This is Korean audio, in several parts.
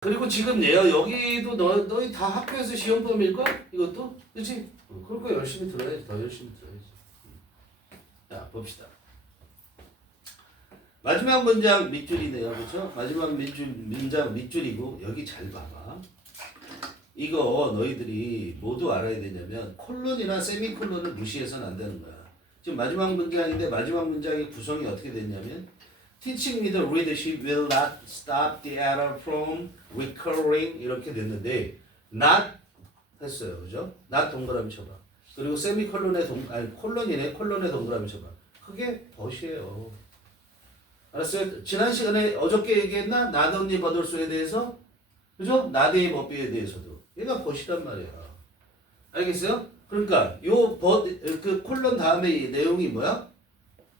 그리고 지금 여기도 너희 다 학교에서 시험범일걸? 이것도? 그치? 그럴 거 열심히 들어야지. 더 열심히 들어야지. 자, 봅시다. 마지막 문장 밑줄이네요. 그쵸? 마지막 문장 밑줄이고, 여기 잘 봐봐. 이거 너희들이 모두 알아야 되냐면, 콜론이나 세미콜론을 무시해서는 안 되는 거야. 지금 마지막 문장인데, 마지막 문장의 구성이 어떻게 됐냐면, Teaching me the readership will not stop the error from recurring 이렇게 됐는데 not 했어요. 그죠? not 동그라미 쳐봐. 그리고 세미콜론에 콜론이네. 콜론에 동그라미 쳐봐. 그게 벗이에요. 알았어요? 지난 시간에 어저께 얘기했나? not only but also에 대해서? 그죠? not a but b에 대해서도. 얘가 벗이란 말이야. 알겠어요? 그러니까 요 but 그 콜론 다음에 내용이 뭐야?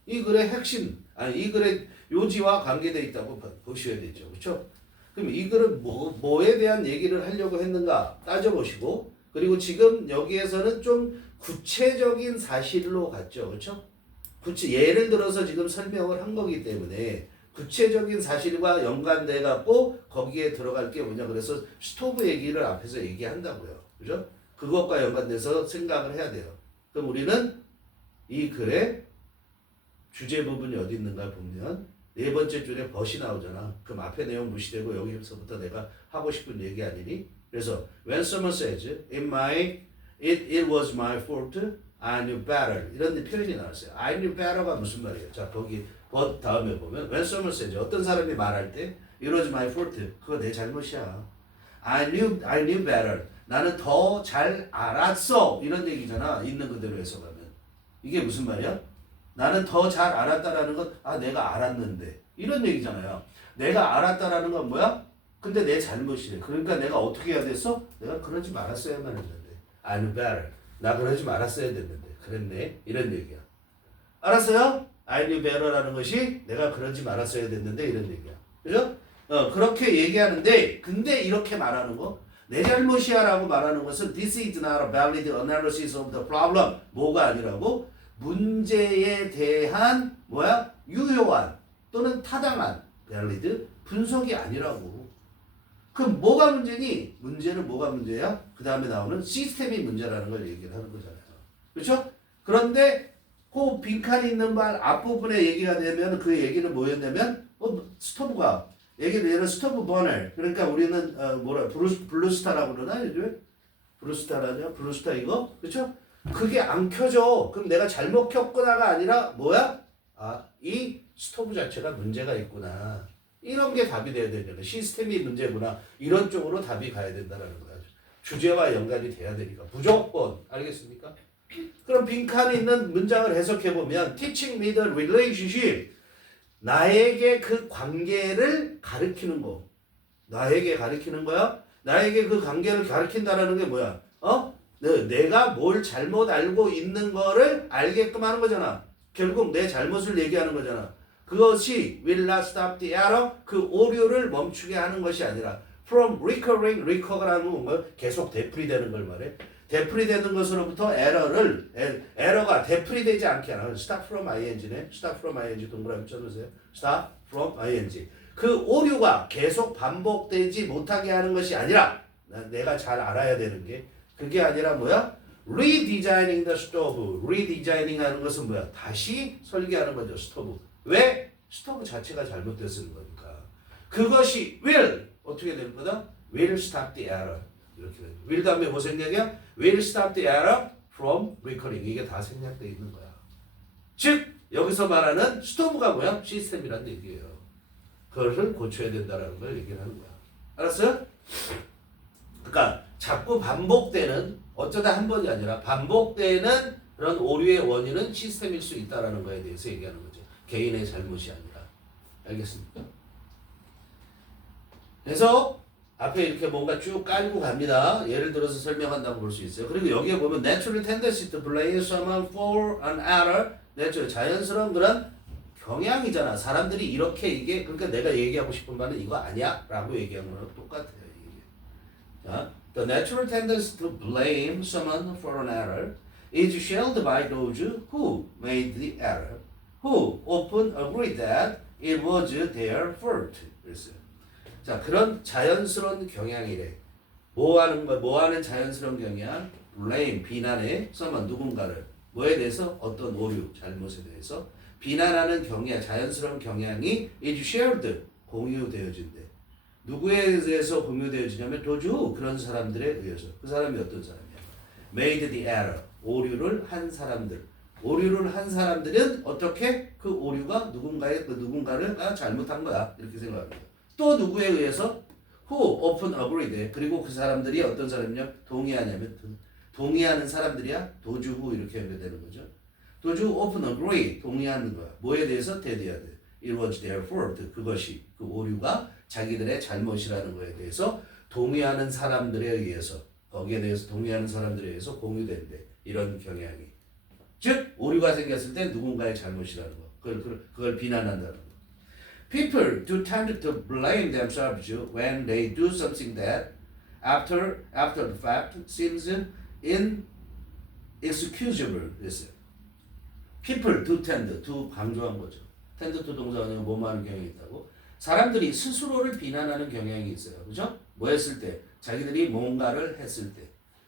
이 글의 핵심 이 글의 요지와 관계되어 있다고 보셔야 되죠. 그렇죠? 그럼 이 글은 뭐에 대한 얘기를 하려고 했는가 따져보시고 그리고 지금 여기에서는 좀 구체적인 사실로 갔죠. 그렇죠? 예를 들어서 지금 설명을 한 거기 때문에 구체적인 사실과 연관돼 갖고 거기에 들어갈 게 뭐냐 그래서 스토브 얘기를 앞에서 얘기한다고요. 그죠? 그것과 연관돼서 생각을 해야 돼요. 그럼 우리는 이 글의 주제 부분이 어디 있는가 보면 네 번째 줄에 벗이 나오잖아. 그럼 앞에 내용 무시되고 여기서부터 내가 하고 싶은 얘기 아니니? 그래서 when someone says it was my fault, I knew better 이런 표현이 나왔어요. I knew better가 무슨 말이에요? 자 거기 but 다음에 보면 when someone says 어떤 사람이 말할 때 it was my fault 그거 내 잘못이야. I knew better 나는 더 잘 알았어 이런 얘기잖아. 있는 그대로 해석하면 이게 무슨 말이야? 나는 더 잘 알았다라는 건 내가 알았는데 이런 얘기잖아요. 내가 알았다라는 건 뭐야? 근데 내 잘못이래. 그러니까 내가 어떻게 해야 됐어? 내가 그러지 말았어야만 했는데. I knew better. 나 그러지 말았어야 됐는데. 그랬네. 이런 얘기야. 알았어요? I knew better라는 것이 내가 그러지 말았어야 됐는데 이런 얘기야. 그죠? 그렇게 얘기하는데 근데 이렇게 말하는 거 내 잘못이야 라고 말하는 것은 This is not a valid analysis of the problem. 뭐가 아니라고? 문제에 대한 유효한 또는 타당한 valid 분석이 아니라고. 그럼 뭐가 문제니? 문제는 뭐가 문제야? 그 다음에 나오는 시스템이 문제라는 걸 얘기를 하는 거잖아요. 그렇죠? 그런데 그 빈칸이 있는 말 앞부분에 얘기가 되면 그 얘기는 뭐였냐면 스토브가 얘는 스토브 버널 그러니까 우리는 블루스타라고 그러나 요즘에 블루스타라죠? 블루스타 이거 그렇죠? 그게 안 켜져. 그럼 내가 잘못 켰구나가 아니라 이 스토브 자체가 문제가 있구나. 이런 게 답이 돼야 되잖아. 시스템이 문제구나. 이런 쪽으로 답이 가야 된다는 거야. 주제와 연관이 돼야 되니까. 무조건. 알겠습니까? 그럼 빈칸에 있는 문장을 해석해보면 Teaching me the relationship. 나에게 그 관계를 가르치는 거. 나에게 가르치는 거야? 나에게 그 관계를 가르친다라는 게 뭐야? 내가 뭘 잘못 알고 있는 거를 알게끔 하는 거잖아. 결국 내 잘못을 얘기하는 거잖아. 그것이 will not stop the error, 그 오류를 멈추게 하는 것이 아니라 from recurring, recur라는 건 계속 되풀이되는 걸 말해. 되풀이되는 것으로부터 에러가 되풀이되지 않게 하는 stop from ing네. stop from ing 동그라미 쳐주세요. stop from ing. 그 오류가 계속 반복되지 못하게 하는 것이 아니라 내가 잘 알아야 되는 게 그게 아니라 redesigning the stove. redesigning 하는 것은 다시 설계하는 거죠. 스토브. 왜? 스토브 자체가 잘못되어 쓰는 거니까. 그것이 will 어떻게 되는 거다? will stop the error. 이렇게 되는 거야. will 다음에 뭐 생략이야? will stop the error from recurring. 이게 다 생략되어 있는 거야. 즉 여기서 말하는 스토브가 시스템이라는 얘기예요. 그것을 고쳐야 된다는 걸 얘기를 하는 거야. 알았어요? 그러니까 자꾸 반복되는 어쩌다 한 번이 아니라 반복되는 그런 오류의 원인은 시스템일 수 있다는 거에 대해서 얘기하는 거죠. 개인의 잘못이 아니라. 알겠습니까? 그래서 앞에 이렇게 뭔가 쭉 깔고 갑니다. 예를 들어서 설명한다고 볼 수 있어요. 그리고 여기에 보면 natural tendency to blame someone for an error. 자연스러운 그런 경향이잖아. 사람들이 이렇게 그러니까 내가 얘기하고 싶은 바는 이거 아니야 라고 얘기하는 거랑 똑같아요. 자, the natural tendency to blame someone for an error is shared by those who made the error, who often agree that it was their fault. 그랬어요. 자, 그런 자연스러운 경향이래. 뭐 하는 자연스러운 경향? blame, 비난해, someone, 누군가를. 뭐에 대해서? 어떤 오류, 잘못에 대해서. 비난하는 경향, 자연스러운 경향이 is shared, 공유되어진대. 누구에 대해서 공유되어지냐면 도주, 그런 사람들에 의해서. 그 사람이 어떤 사람이야? made the error, 오류를 한 사람들. 오류를 한 사람들은 어떻게? 그 오류가 누군가를 잘못한 거야. 이렇게 생각합니다. 또 누구에 의해서? who often agreed. 그리고 그 사람들이 어떤 사람이냐? 동의하냐면 동의하는 사람들이야. 도주 who 이렇게 연결되는 거죠. 도주 often agree. 동의하는 거야. 뭐에 대해서? 대대하듯. It was their fault. 그것이 그 오류가 자기들의 잘못이라는 거에 대해서 동의하는 사람들에 의해서 거기에 대해서 동의하는 사람들에 의해서 공유된대. 이런 경향이. 즉 오류가 생겼을 때 누군가의 잘못이라는 거. 그걸 비난한다는 거. People do tend to blame themselves when they do something that, after the fact, seems inexcusable. 그랬어요. People do tend to 강조한 거죠. tend to 동사가 뭐하는 경향이 있다고. 사람들이 스스로를 비난하는 경향이 있어요. 그죠? 뭐 했을 때? 자기들이 뭔가를 했을 때.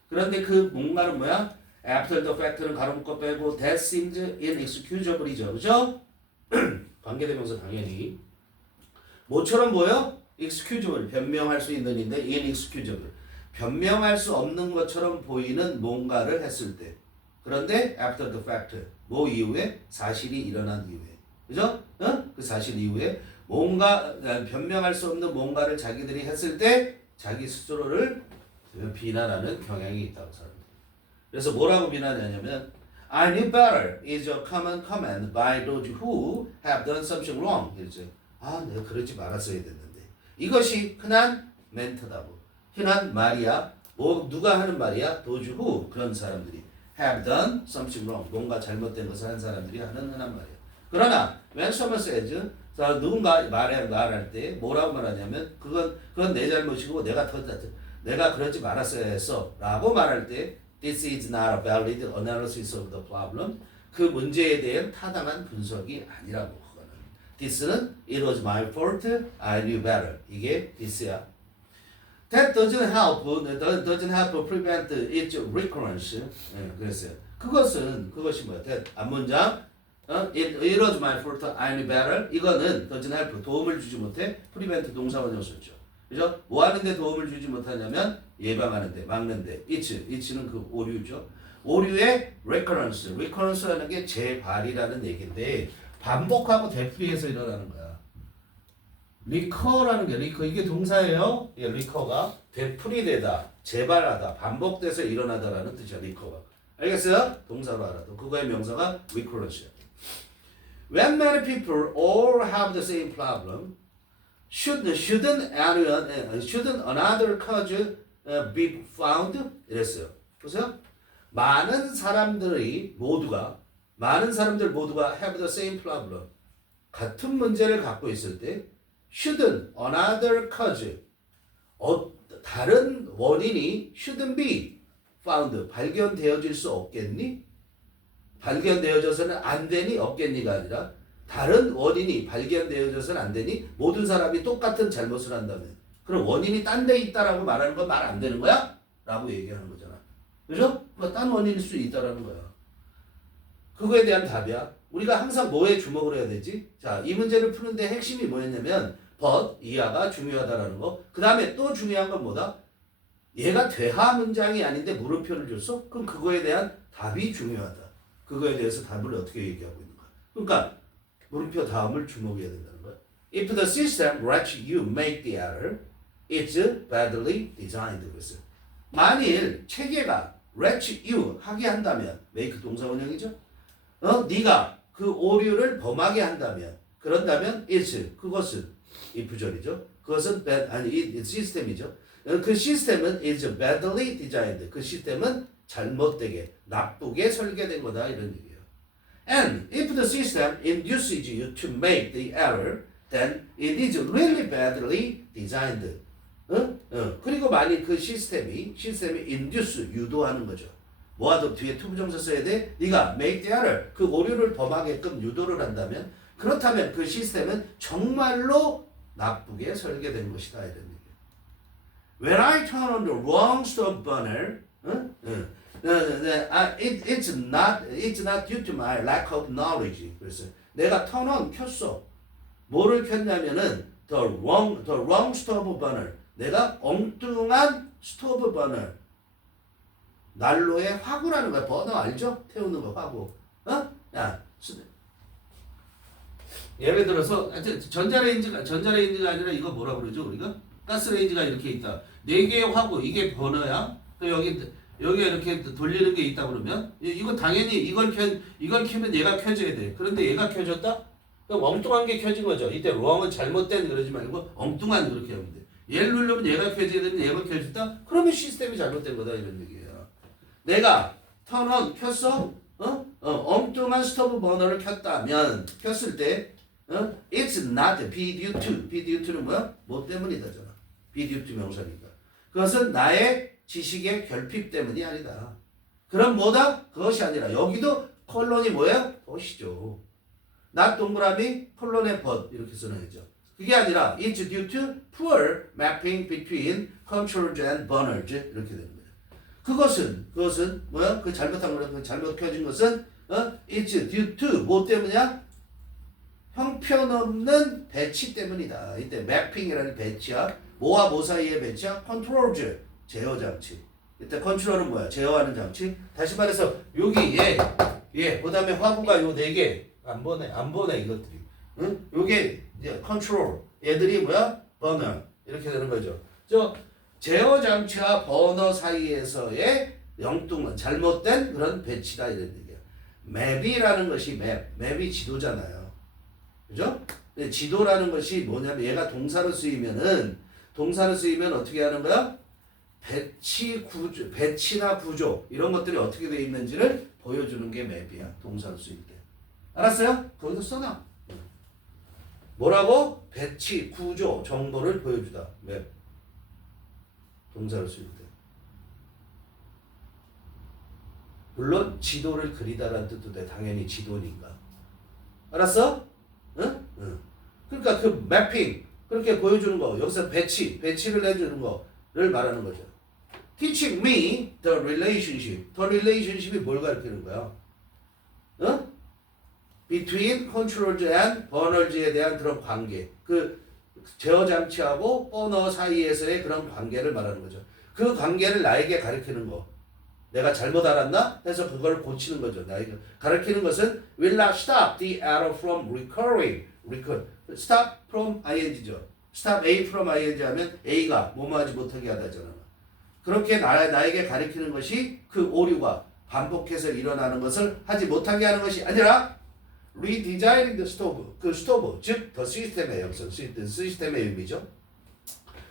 그런데 그 뭔가는 뭐야? After the fact는 가로 묶어 빼고 that seems inexcusable이죠. 그죠? 관계대명사 당연히. 뭐처럼 보여? excusable, 변명할 수 있는인데 inexcusable. 변명할 수 없는 것처럼 보이는 뭔가를 했을 때. 그런데 after the fact, 뭐 이후에? 사실이 일어난 이후에. 그죠? 그 사실 이후에 뭔가 변명할 수 없는 뭔가를 자기들이 했을 때 자기 스스로를 비난하는 경향이 있다고 사람들. 그래서 뭐라고 비난하냐면 I knew better is a common comment by those who have done something wrong. 이렇죠. 내가 그러지 말았어야 됐는데. 이것이 흔한 멘트다고. 흔한 말이야. 누가 하는 말이야? those who, 그런 사람들이 have done something wrong. 뭔가 잘못된 것을 한 사람들이 하는 흔한 말이야. 그러나 when someone says, 누군가 말할 때 뭐라고 말하냐면 그건 내 잘못이고 내가 그러지 말았어야 했어 라고 말할 때 this is not a valid analysis of the problem. 그 문제에 대한 타당한 분석이 아니라고. 그거는 this는 it was my fault, I knew better. 이게 this야. That doesn't help prevent its recurrence. 그랬어요. 그것이 뭐야? that 앞문장 it was my fault, I knew better. 이거는 doesn't help, 도움을 주지 못해. prevent 동사원이었었죠. 그죠? 뭐 하는데 도움을 주지 못하냐면 예방하는데, 막는데. it는 그 오류죠. 오류의 recurrence라는 게 재발이라는 얘기인데 반복하고 되풀이해서 일어나는 거야. recur라는 게 이게 동사예요. recur가 되풀이되다, 재발하다, 반복돼서 일어나다라는 뜻이야. recur가. 알겠어요? 동사로 알아도 그거의 명사가 recurrence야. When many people all have the same problem, shouldn't another cause be found? 이랬어요. 보세요. 많은 사람들 모두가 have the same problem. 같은 문제를 갖고 있을 때 shouldn't another cause, 다른 원인이 shouldn't be found, 발견되어질 수 없겠니? 발견되어져서는 안 되니? 없겠니가 아니라 다른 원인이 발견되어져서는 안 되니? 모든 사람이 똑같은 잘못을 한다면 그럼 원인이 딴 데 있다라고 말하는 건 말 안 되는 거야? 라고 얘기하는 거잖아. 그죠? 딴 원인일 수 있다라는 거야. 그거에 대한 답이야. 우리가 항상 뭐에 주목을 해야 되지? 자, 이 문제를 푸는데 핵심이 뭐였냐면 but, 이하가 중요하다라는 거. 그 다음에 또 중요한 건 뭐다? 얘가 대하 문장이 아닌데 물음표를 줬어? 그럼 그거에 대한 답이 중요하다. 그거에 대해서 답을 어떻게 얘기하고 있는 거야? 그러니까 물음표 다음을 주목해야 된다는 거야. If the system lets you make the error, it's badly designed. 그랬어요. 만일 체계가 lets you 하게 한다면, make 동사 원형이죠? 네가 그 오류를 범하게 한다면, 그런다면 it's, 그것은 if절이죠. 그것은 이 시스템이죠. 그 시스템은 is badly designed. 그 시스템은 잘못되게, 나쁘게 설계된 거다 이런 얘기예요. And if the system induces you to make the error, then it is really badly designed. 그리고 만일 그 시스템이 induce, 유도하는 거죠. 뭐하도 뒤에 투부정사 써야 돼? 네가 make the error, 그 오류를 범하게끔 유도를 한다면, 그렇다면 그 시스템은 정말로 나쁘게 설계된 것이다 이런 얘기예요. When I turn on the wrong stove burner, it's not due to my lack of knowledge. 그래서 내가 turn on 켰어. 뭐를 켰냐면은 the wrong stove burner. 내가 엉뚱한 스토브 버너. 난로에 화구라는 거야. 버너 알죠? 태우는 거 화구. 야, 예를 들어서 전자레인지가 아니라 이거 뭐라 그러죠 우리가? 가스레인지가 이렇게 있다. 네 개의 화구 이게 버너야. 또 여기 이렇게 돌리는 게 있다 그러면 이거 당연히 이걸 켜면 얘가 켜져야 돼. 그런데 얘가 켜졌다? 그럼 엉뚱한 게 켜진 거죠. 이때 wrong은 잘못된 그러지 말고 엉뚱한 그렇게 하면 돼. 얘를 누르면 얘가 켜져야 되는데 얘가 켜졌다? 그러면 시스템이 잘못된 거다 이런 얘기예요. 내가 turn on 켰어? 엉뚱한 스토브 버너를 켰다면 켰을 때 it's not be due to. be due to는 뭐야? 뭐 때문이다잖아. be due to 명사니까. 그것은 나의 지식의 결핍 때문이 아니다. 그럼 뭐다? 그것이 아니라 여기도 컬론이 뭐야? 덧이죠. not 동그라미 컬론의 but 이렇게 쓰는 거죠. 그게 아니라 it's due to poor mapping between controls and burners 이렇게 되는 거예요. 그것은 뭐야? 그 잘못한 거는 그 잘못 켜진 것은 it's due to 뭐 때문이야? 형편없는 배치 때문이다. 이때 mapping이라는 배치야. 뭐와 뭐 사이의 배치야? controls 제어 장치. 이때 컨트롤은 뭐야? 제어하는 장치. 다시 말해서 여기 그다음에 화구가 요 네 개 안 보네 이것들이. 응? 요게 이제 컨트롤 얘들이 뭐야? 버너 이렇게 되는 거죠. 제어 장치와 버너 사이에서의 영뚱한 잘못된 그런 배치다 이런 얘기야. 맵이라는 것이 맵이 지도잖아요. 그죠? 지도라는 것이 뭐냐면 얘가 동사로 쓰이면 어떻게 하는 거야? 배치나 구조 이런 것들이 어떻게 되어 있는지를 보여주는 게 맵이야. 동사로 쓰일 때. 알았어요? 거기서 써놔. 뭐라고? 배치, 구조, 정보를 보여주다. 맵. 동사로 쓰일 때. 물론 지도를 그리다라는 뜻도 돼. 당연히 지도니까. 알았어? 응? 그러니까 그 매핑 그렇게 보여주는 거 여기서 배치를 해주는 거를 말하는 거죠. Teaching me the relationship. The relationship이 뭘 가르치는 거야? Between controls and burners에 대한 그런 관계. 그 제어 장치하고 버너 사이에서의 그런 관계를 말하는 거죠. 그 관계를 나에게 가르치는 거. 내가 잘못 알았나? 해서 그걸 고치는 거죠. 나에게 가르치는 것은 will not stop the error from recurring. Stop from ing죠. stop A from ing 하면 A가 뭐뭐 하지 못하게 하다잖아. 그렇게 나에게 가르치는 것이 그 오류가 반복해서 일어나는 것을 하지 못하게 하는 것이 아니라 redesigning the stove. 그 스토브, 즉 the system의 역선, 시스템의 의미죠.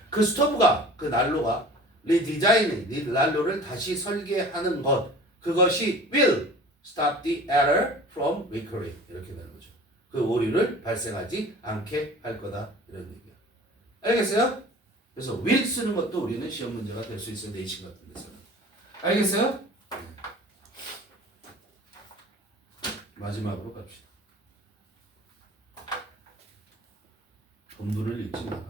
그 스토브가, 그 난로가 redesigning, 난로를 다시 설계하는 것. 그것이 will stop the error from recurring. 이렇게 되는 거죠. 그 오류를 발생하지 않게 할 거다. 이런 얘기야. 알겠어요? 그래서 will 쓰는 것도 우리는 시험 문제가 될 수 있어요. 내신 같은 데서는. 알겠어요? 마지막으로 갑시다. 본문을 읽지 마라.